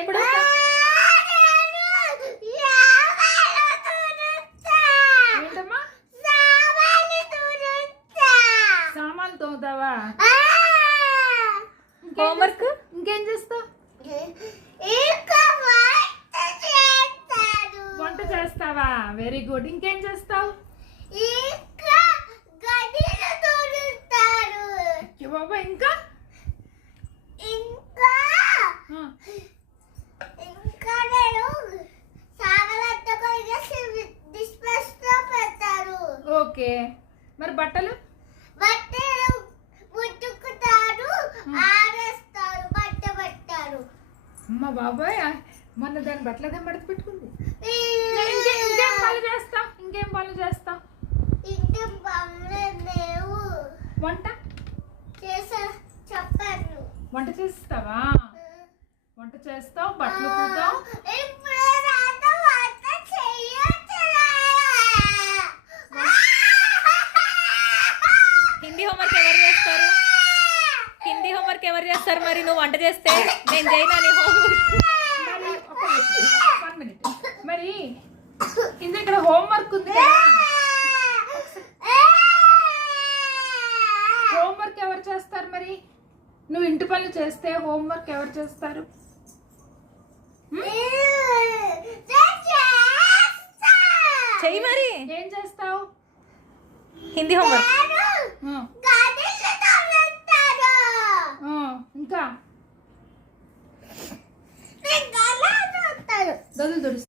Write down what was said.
ఇప్పుడు? ఏంటమ్మా? సామాన్లు తోముతావా? హోంవర్క్ ఇంకేం చేస్తావు? వంట చేస్తావా? Very good. ఇంకేం చేస్తావు? బాబా ఇంకా ఓకే. మరి బట్టలు అమ్మ బాబాయ్ మొన్న దాని బట్టలు అదే మడత పెట్టుకుంది. ఇంకేం పనులు చేస్తా? ఇంకేం పనులు చేస్తా? వంట వంట చేస్తావా? వంట చేస్తావు, బట్టలు ఉతుకుతావు. హిందీ హోంవర్క్ ఎవరు చేస్తారు? హిందీ హోంవర్క్ ఎవరు చేస్తారు? మరి నువ్వు వంట చేస్తే నేను చేయనా నీ హోంవర్క్? మరి ఒక వన్ మినిట్. మరి కింద ఇక్కడ హోంవర్క్ ఉంది కదా, హోంవర్క్ ఎవరు చేస్తారు? మరి నువ్వు ఇంటి పనులు చేస్తే హోంవర్క్ ఎవరు చేస్తారు? చెయ్యి మరి. ఏం చేస్తావు? హిందీ హోంవర్క్ ఇంకా గదులు తుడుస్తావు.